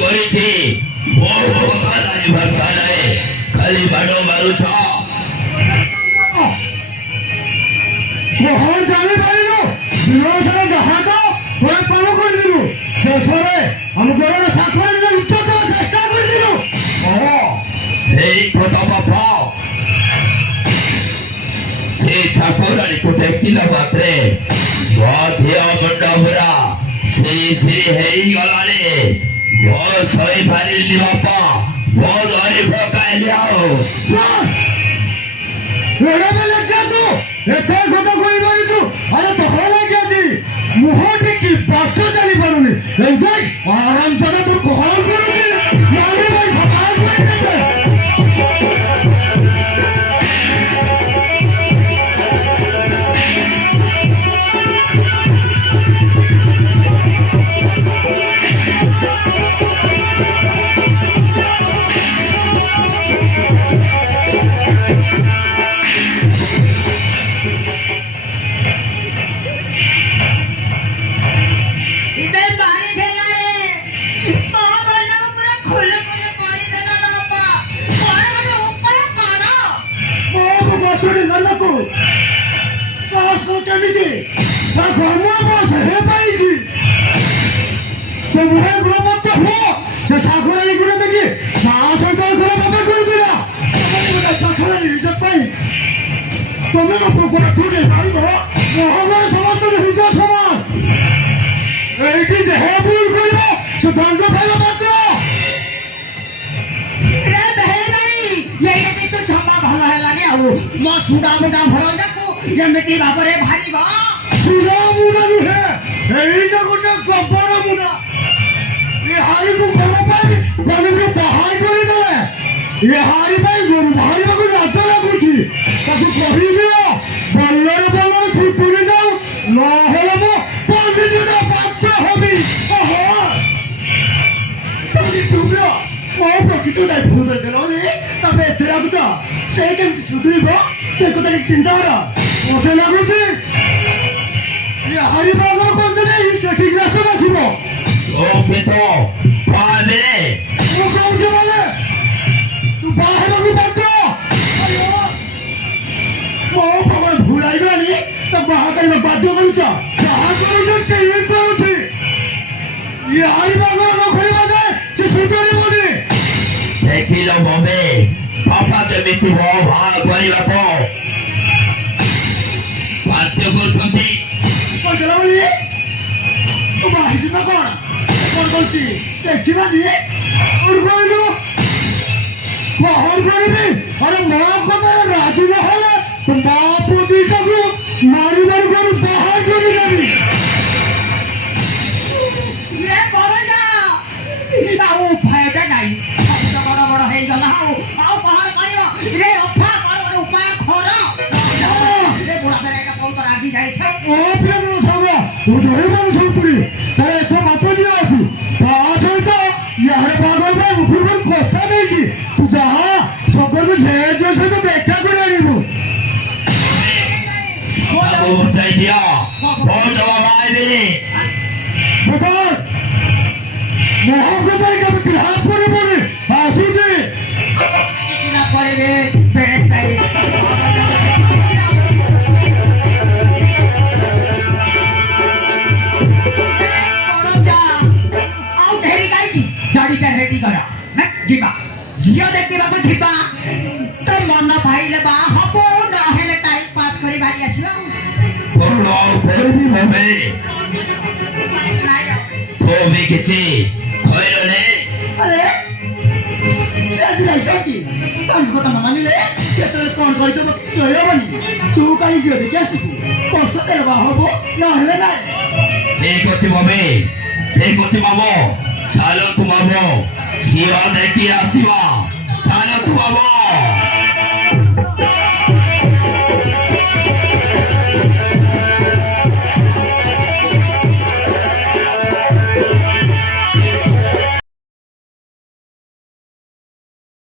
କରିଛି ଖାଲି ବାଡ଼ ମାରୁଛ କଣ ଜାଣିପାରିଲୁ ଦିନସାରା ଯାହା ତ ପୁରା କାମ କରିଥିଲୁ ଶେଷରେ ଆମ ଘରର ଶାଖରେ ଲୁଚ ଦେବା ଚେଷ୍ଟା କରିଥିଲୁ ହେଇ ପ୍ରତାପ ସେ ଠାକୁରାଣୀକୁ ଦେଖିଲା ମାତ୍ରେ ମୋ ଧିଅ ମୁଣ୍ଡ ପୁରା ସିରି ସିରି ହେଇଗଲାଣି ମୋ ଶୋଇପାରିଲିନି ବାପା ମୋ ଧରି ପକାଇଲି ଆଉ ଏତେ କଥା କହିପାରିଛୁ ଆରେ ତୋର ଲାଗି ଅଛି ମୁହଁ ଟିକେ ବାଟ ଜାଣିପାରୁନି ଏମିତି ଆରାମ ଛଡ଼ା ତୁ କଣ କରୁଛି ମାନେ ଭାଇ ସଫା କରିଦେବେ କେମିତି ପାଇଛି ସେ ଶାଖରାଣୀ ଗୁଣ ଦେଖି ସାହସ ସହିତ ବାବା କରୁଥିଲା ଶାଖରାଣୀ ରିଜର୍ଭ ପାଇଁ ତମେ ଗୋଟେ ଠୁକେ ପାଇବ ମହାମାରୀ ସମସ୍ତଙ୍କ ନିଜ ସମାନ ଏଇଠି ଯାହା ଭୁଲ କରିବ ସେ ଦଣ୍ଡ ପାଇବା ମାତ୍ର ଭଲ ହେଲାନି ଆଉ ମୋ ସୁଡ଼ା ମୁଣ୍ଡା ଭରକୁ ଯେମିତି ଭାବରେ ବାହାରିବ ସୁଡ଼ା ମୁଣ୍ଡା ନୁହେଁ ଏଇଟା ଗୋଟେ ଗୋବର ମୁଣ୍ଡା ଏହାରିକୁ ଭଲ ପାଇଁ ଗରିବରୁ ବାହାର କରିଦେଲେ ଏହାରି ପାଇଁ ଗୋରୁ ବାହାରିବାକୁ ଲାଜ ଲାଗୁଛି ତାକୁ କହିଦିଅ ବଲରେ ବଲରେ ସୁତୁରି ଯାଉ ନହେଲେ ମୁଁ ପଣ୍ଡିତର ବାଧ୍ୟ ହେବି ମୋ ପ୍ରକୃତିଟା ଭୁଲ କରିଦେଲ ତମେ ଏତେ ଲାଗୁଛ ସେ କେମିତି ସୁଧୁରିବ ସେ କଥା ଟିକେ ଚିନ୍ତା କର ମତେ ଲାଗୁଛି ହରିବାଗ କରିଦେଲେ ସେ ଠିକ ରାସ୍ତା ଆସିବ ମୁଁ କହୁଛି ମାନେ ତୁ ବାହାରକୁ ବାଧ୍ୟ ମୋ ପାଖରେ ଭୁଲ ହେଇଗଲାଣି ତ ବାହା କରିବା ବାଧ୍ୟ କରୁଛ ଯାହା କରୁଛ କେହି କରୁଛି ହରିବାଗ ନ କରିବା ଯାଏ ସେ ସୁଧୁରିବନି ଦେଖିଲ ମମି ବାପା କେମିତି ମୋ ବାହା କରିବାକୁ ବାଧ୍ୟ କରୁଛନ୍ତି ତୁ ବାହିଛୁ ନା କଣ କଣ କରୁଛି ଦେଖିବାନି କହିଲୁ କଣ କରିବି ଆରେ ମୋ କଥାରେ ରାଜି ନହେଲେ ମା ପୁଅ ଦିଟାକୁ ମାରିବାରୁ କରି ବାହାର କରିଦେବି ଆଉ ଉପାୟଟା ନାହିଁ ବଡ ବଡ ହେଇଗଲା ଆଉ ଆଉ କଣ କରିବ ରେ ଅଫା କଣ ଗୋଟେ ଉପାୟ ଖର ରେ ବୁଢା ବେଟା ବହୁତ ରାଗି ଯାଇଛ ଓ ପିଲାର ସାଙ୍ଗ ଓ ଧରିବାର ସବୁରି ତାର ଏକ ମାତ୍ର ଯିଏ ଅଛି ତା ସହିତ ୟାର ପାଗଳ ପାଇଁ ଉପର କଥା ଦେଇଛି ତୁ ଯାହା ସକାଳୁ ସେ ଝିଅ ସହିତ ଦେଖା କରି ଆଣିବୁ ବୁଝାଇ ଦିଅ ବହୁତ ବାବା ଆଇବେନି ମହାକଥା କେବେ ବିହା କରିବନି ଆସୁଛି କରିବେ ଗାଡ଼ିଟା ରେଡି କର ଯିବା ଝିଅ ଦେଖିବାକୁ ଯିବା ତ ମନ ପାଇଲେ ବା ହବ ନହେଲେ ଟାଇମ ପାସ୍ କରି ବାହାରି ଆସିବା କଣ ଆଉ କରିବି ମମି তুমি କିଛି କହିଲନି ତାଙ୍କ କଥା ନ ମାନିଲେ କେତେବେଳେ କଣ କରିଦେବ କିଛି କହିହବନି ତୁ କାଲି ଝିଅ ଦେଖି ଆସିବୁ ବର୍ଷ ଦେଲେ ବା ହବ ନହେଲେ ନାଇଁ ଠିକ ଅଛି ମମି ଠିକ ଅଛି ମାମୁ ଚାଲ ତୁ ମାମୁ ଝିଅ ଦେଖି ଆସିବା ଚାଲ ତୁ ମାମୁ